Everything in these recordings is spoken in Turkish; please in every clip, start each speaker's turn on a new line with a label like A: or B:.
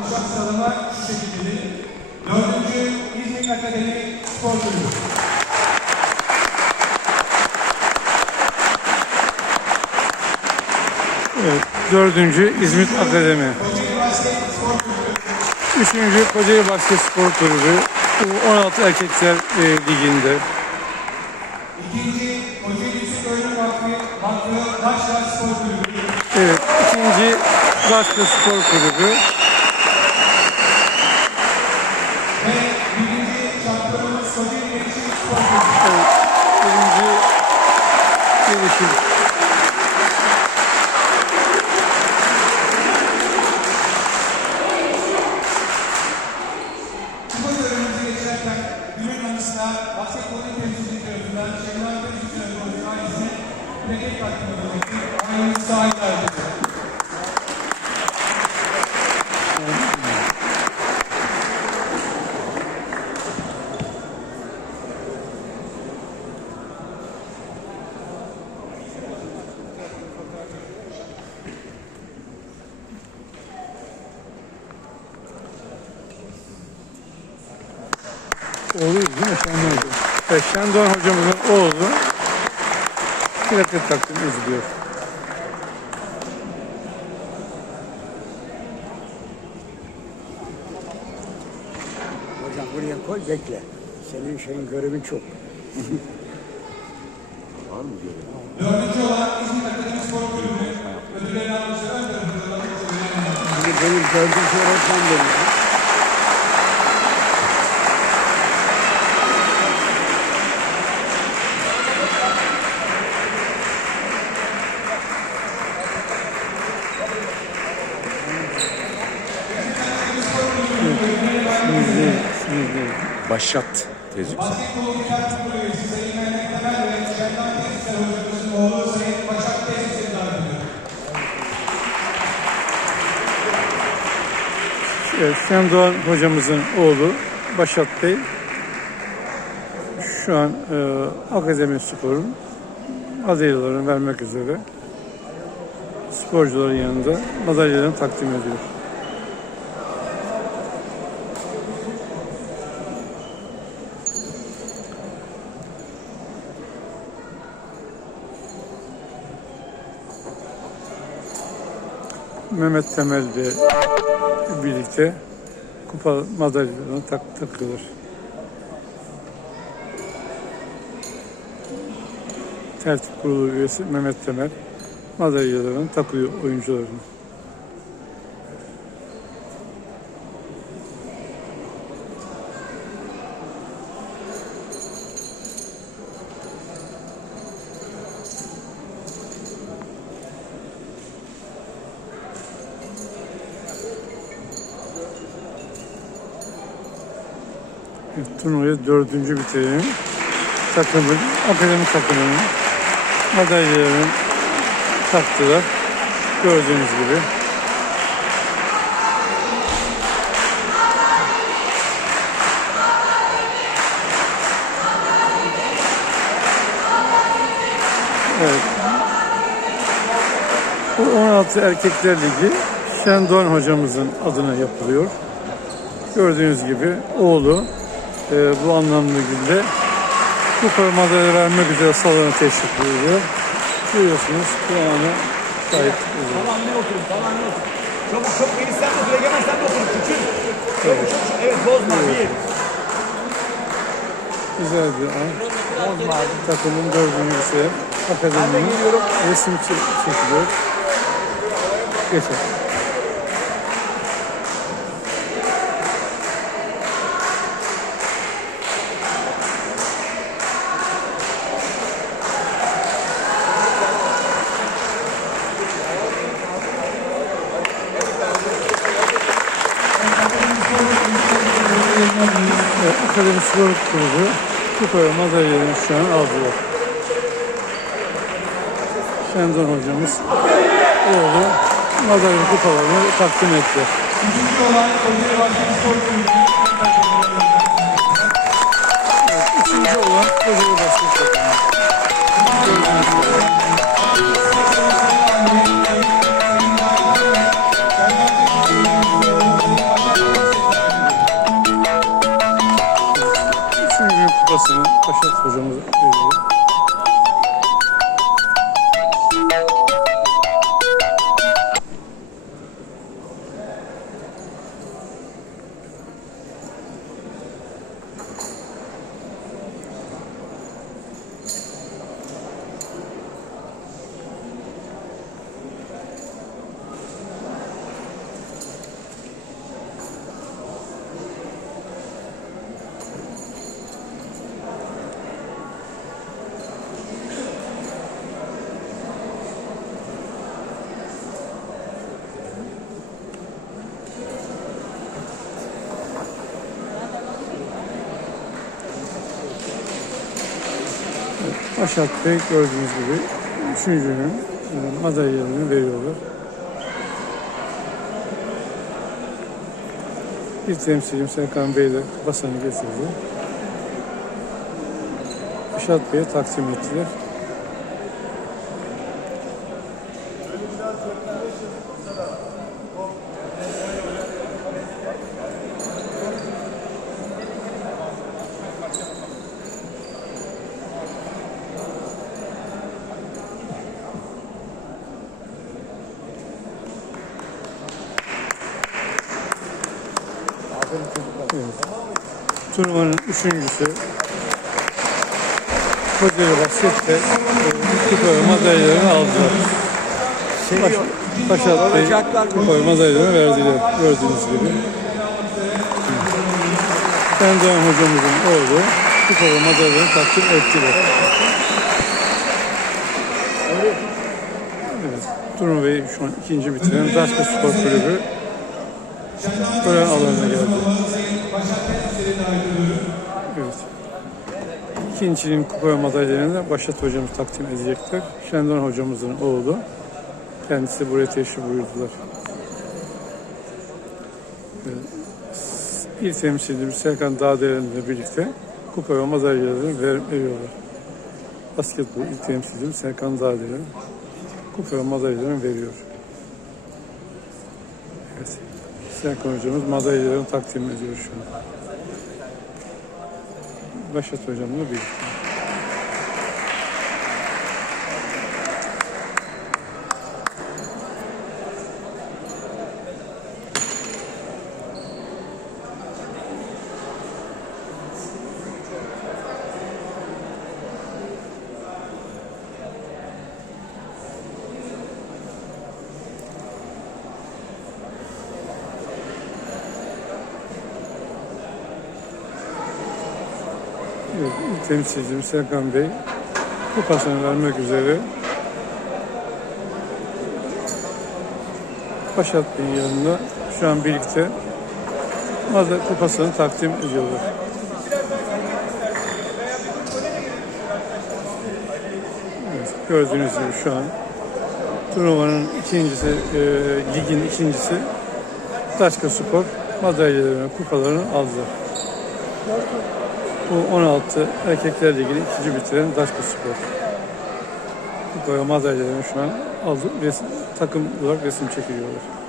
A: Uçak sıralama şu şekildedir. Dördüncü İzmir Akademi Spor Kulübü.
B: Evet, dördüncü İzmit Akademi. Üçüncü Kocaeli Basket Spor Kulübü. U16 Erkekler e, Ligi'nde.
A: İkinci Kocaeli Öğrenim Vakfı Vakfı Taşlar Spor Kulübü.
B: Evet, ikinci Basket Spor Kulübü.
A: Gelişim.
B: Oğlu değil mi? Şendoğan Hoca. Evet, Şendoğan hocamızın oğlu plaket takdim ediliyor.
C: Hocam buraya koy bekle. Senin şeyin görevin çok. Var mı görevin?
A: Dördüncü olan İzmir Akademi Spor Kulübü ödüllerini almışlar.
C: Benim dördüncü öğretmen benim.
B: İsminiz isminiz değil.
D: Başat teyze.
A: Basketbol Ülker Spor Üyesi Sayın Mehmet Temel ve Şendan Tezisler hocamızın oğlu Sayın Başak Tezisler'i davet ediyorum.
B: Evet, Şendoğan hocamızın oğlu Başat Bey şu an e, Akademi Spor'un adaylarını vermek üzere sporcuların yanında madalyalarını takdim ediyor. Mehmet Temel de birlikte kupa madalyalarını tak takıyorlar. Tertip kurulu üyesi Mehmet Temel madalyalarını takıyor oyuncularına. Evet, Turnuvayı dördüncü bitirelim. Takımın, akademi takımının madalyalarını taktılar. Gördüğünüz gibi. Evet. Bu 16 Erkekler Ligi Şendoğan hocamızın adına yapılıyor. Gördüğünüz gibi oğlu e, bu anlamlı günde bu madalya vermek üzere salona teşrif ediyor. Görüyorsunuz bu ana sahip oluyor.
E: Tamam ne oturun tamam ne oturun. Çabuk çabuk Melis sen de otur Egemen sen de otur çabuk çabuk. Evet bozma bir.
B: Güzel bir an. Takımın dördüncüsü akademinin resim çe- çekiliyor. Geçelim. Evet, Akademi Spor Kulübü kupa ve madalyalarını şu an alıyor. Şendan hocamız oğlu madalya kupalarını takdim etti.
A: Kulübü.
B: Üçüncü olan Kocaeli Basket takımı. Başat hocamız veriyor. Başak Bey gördüğünüz gibi üçüncünün e, madalyalarını veriyorlar. Bir temsilim Serkan Bey de basanı getirdi. Başak Bey'e takdim ettiler.
C: Aferin çocuklar.
B: Turnuvanın üçüncüsü Kocaeli Basket'te kupa ve madalyalarını aldılar.
C: Seviyor.
B: Başak Bey
C: Olacaklar.
B: kupa ve madalyalarını verdiler gördüğünüz gibi. Ben Doğan hocamızın oğlu kupa ve madalyalarını takdim ettiler. Evet, turnuvayı şu an ikinci bitiren Daşka Spor Kulübü gören alanına geldi. İkincinin kupa da Başat hocamız takdim edecekler. Şendon hocamızın oğlu. Kendisi buraya teşrif buyurdular. Evet. İl temsilcimiz Serkan Dağderen'le birlikte kupa ve madalyalarını ver, veriyorlar. Basketbol il temsilcimiz Serkan Dağderen kupa ve madalyalarını veriyor. Evet. Serkan hocamız madalyalarını takdim ediyor şu an. Başat hocamla birlikte. Evet, temsilcimiz Serkan Bey kupasını vermek üzere Paşat Bey'in yanında şu an birlikte Mazda kupasını takdim ediyorlar. Evet, gördüğünüz gibi şu an turnuvanın ikincisi, e, ligin ikincisi Taşka Spor madalyalarını, kupalarını aldı. U16 erkekler ligini ikinci bitiren Daşko Spor. Koyamaz ailelerin şu an takım olarak resim çekiliyorlar.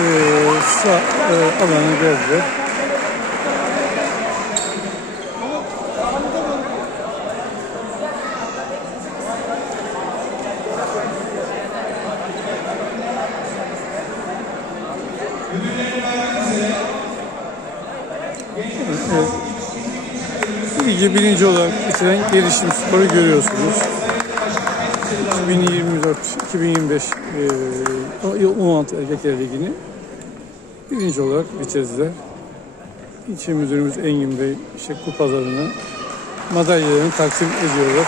B: E, sağ e, alana geldiler. Ligi birinci olarak bitiren gelişim sporu görüyorsunuz. 2024-2025 e, 16 Erkekler Ligi'ni birinci olarak bitirdiler. İlçe Müdürümüz Engin Bey işte kupalarını, madalyalarını takdim ediyorlar.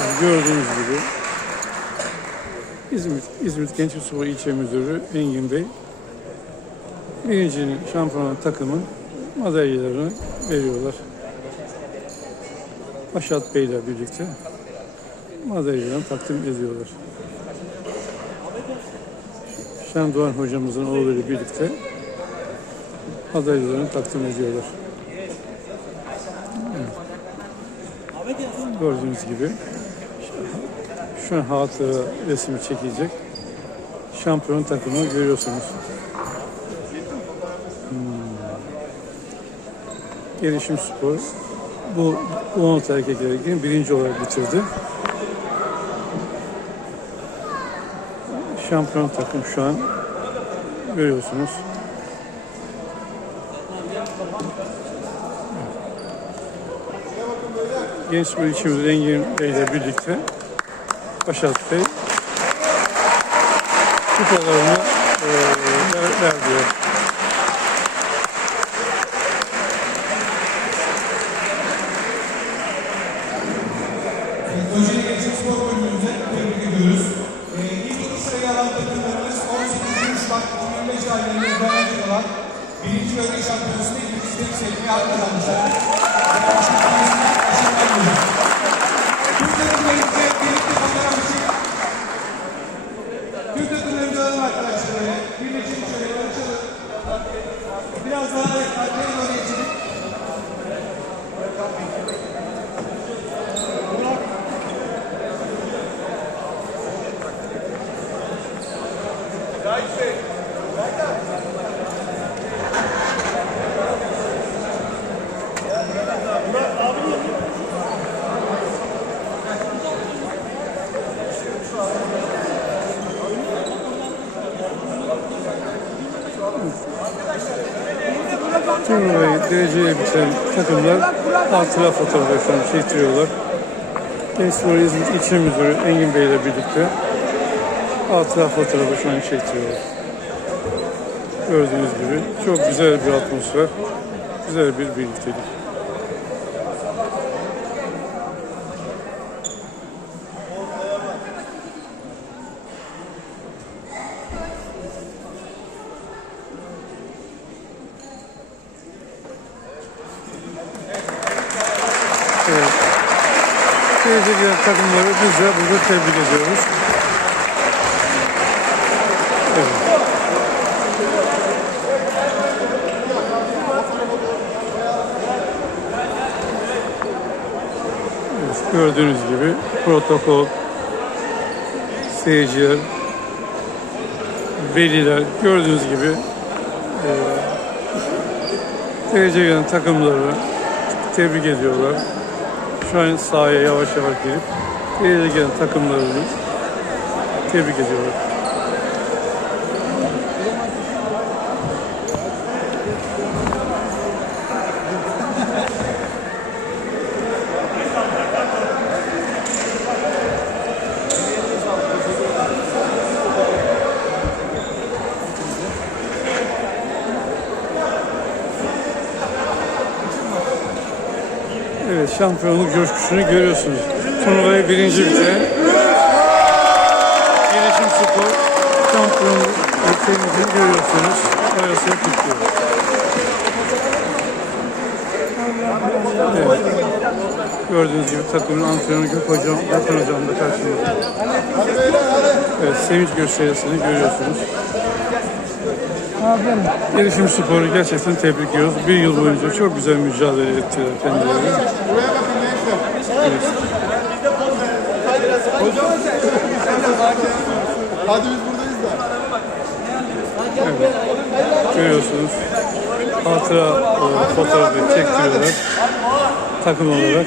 B: Yani gördüğünüz gibi İzmit, İzmit Gençlik Spor İlçe Müdürü Engin Bey birincinin şampiyon takımın madalyalarını veriyorlar. Başat Bey birlikte madalyalarını takdim ediyorlar. Şen Doğan hocamızın oğluyla birlikte madalyalarını takdim ediyorlar. Evet. Gördüğünüz gibi şu an hatıra resmi çekilecek. Şampiyon takımı görüyorsunuz. Gelişim Spor bu 16 erkekler ligini birinci olarak bitirdi. Şampiyon takım şu an görüyorsunuz. Genç bir içimiz Engin Bey birlikte Başat Bey kupalarını eee ver, verdi.
A: Kocaeli Gençlik Spor Kulübü'nüze tebrik ediyoruz. Ee, ilk iki sırayı alan takımlarımız 18 Şubat 2025 tarihinde öğrenci olan birinci bölge şampiyonasında ikinci temsilciyi hak kazanmışlar.
B: Turnuvayı dereceye bitiren takımlar hatıra fotoğraflarını çektiriyorlar. Genç Spor İzmit İlçe Müdürü Engin Bey ile birlikte hatıra fotoğrafı şu an çektiriyorlar. Gördüğünüz gibi çok güzel bir atmosfer, güzel bir birliktelik. Evet. Gelen takımları biz de burada tebrik ediyoruz. Gördüğünüz gibi protokol, seyirciler, veliler gördüğünüz gibi TC gelen takımları tebrik ediyorlar. Şu an sahaya yavaş yavaş gelip TC gelen takımlarını tebrik ediyorlar. Evet, şampiyonluk coşkusunu görüyorsunuz. Turnuvayı birinci bitiren Gelişim Spor şampiyonluk ülkemizin görüyorsunuz. Arasını tutuyor. Evet. Gördüğünüz gibi takımın antrenörü Gök Hocam, Gökhan Hocam da karşımızda. Evet, sevinç gösterisini görüyorsunuz. Gelişim Spor'u gerçekten tebrik ediyoruz. Bir yıl boyunca çok güzel mücadele ettiler kendileri.
D: Hadi biz buradayız da.
B: Görüyorsunuz. Hatıra e, fotoğrafı çektiriyorlar. Takım olarak.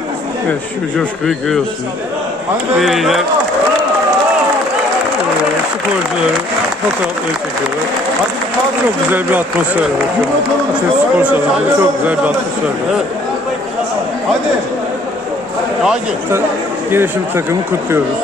B: Evet şu coşkuyu görüyorsun.
D: Hadi
B: Veliler eee, sporcuları fotoğrafları çekiyorlar. Çok güzel bir atmosfer var. Ateş Spor Salonu'nda çok güzel bir atmosfer var.
D: Hadi. Hadi.
B: Ta- Gelişim takımı kutluyoruz.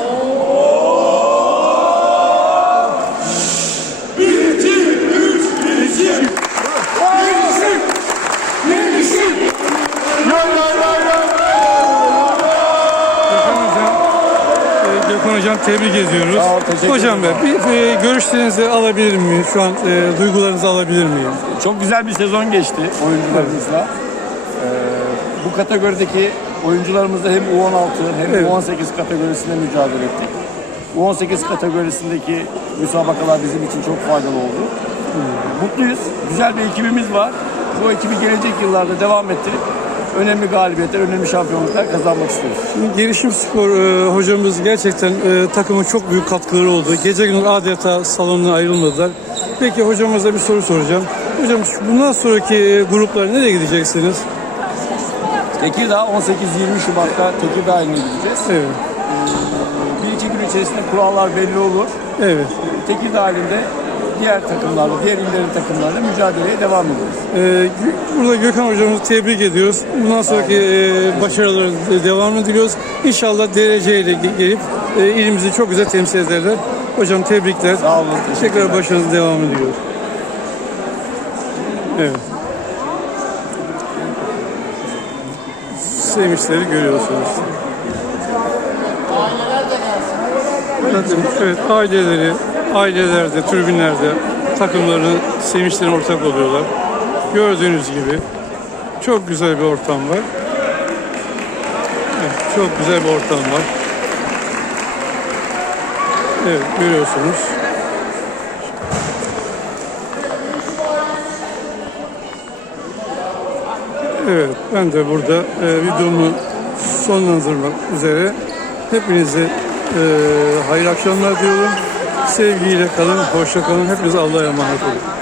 B: Hocam tebrik ediyoruz.
D: Sağ ol, teşekkür
B: Hocam be, bir e, görüşlerinizi alabilir miyim? Şu an e, duygularınızı alabilir miyim?
F: Çok güzel bir sezon geçti oyuncularımızla. Ee, bu kategorideki oyuncularımızla hem U16 hem
B: Evet.
F: U18 kategorisinde mücadele ettik. U18 kategorisindeki müsabakalar bizim için çok faydalı oldu. Mutluyuz. Güzel bir ekibimiz var. Bu ekibi gelecek yıllarda devam ettirip önemli galibiyetler, önemli şampiyonluklar kazanmak istiyoruz.
B: Şimdi Gelişim Spor e, hocamız gerçekten e, takıma çok büyük katkıları oldu. Gece gündüz adeta salondan ayrılmadılar. Peki hocamıza bir soru soracağım. Hocam bundan sonraki e, gruplar nereye gideceksiniz?
F: Tekirdağ 18-20 Şubat'ta Tekirdağ iline gideceğiz.
B: Evet.
F: Bir iki gün içerisinde kurallar belli olur.
B: Evet.
F: Tekirdağ halinde diğer takımlarla, diğer illerin takımlarla mücadeleye devam ediyoruz.
B: Ee, burada Gökhan hocamızı tebrik ediyoruz. Bundan sonraki e, başarıları de- devam ediyoruz. İnşallah dereceyle ge- gelip e, ilimizi çok güzel temsil ederler. Hocam tebrikler.
F: Sağ olun, teşekkürler.
B: Tekrar başarınız devam ediyor. Evet. Sevinçleri görüyorsunuz. Zaten evet aileleri, ailelerde, tribünlerde takımların sevinçlerine ortak oluyorlar. Gördüğünüz gibi çok güzel bir ortam var. Evet, çok güzel bir ortam var. Evet görüyorsunuz. Evet ben de burada e, videomu sonlandırmak üzere hepinize e, hayırlı akşamlar diyorum. Sevgiyle kalın, hoşça kalın. Hepinize Allah'a emanet olun.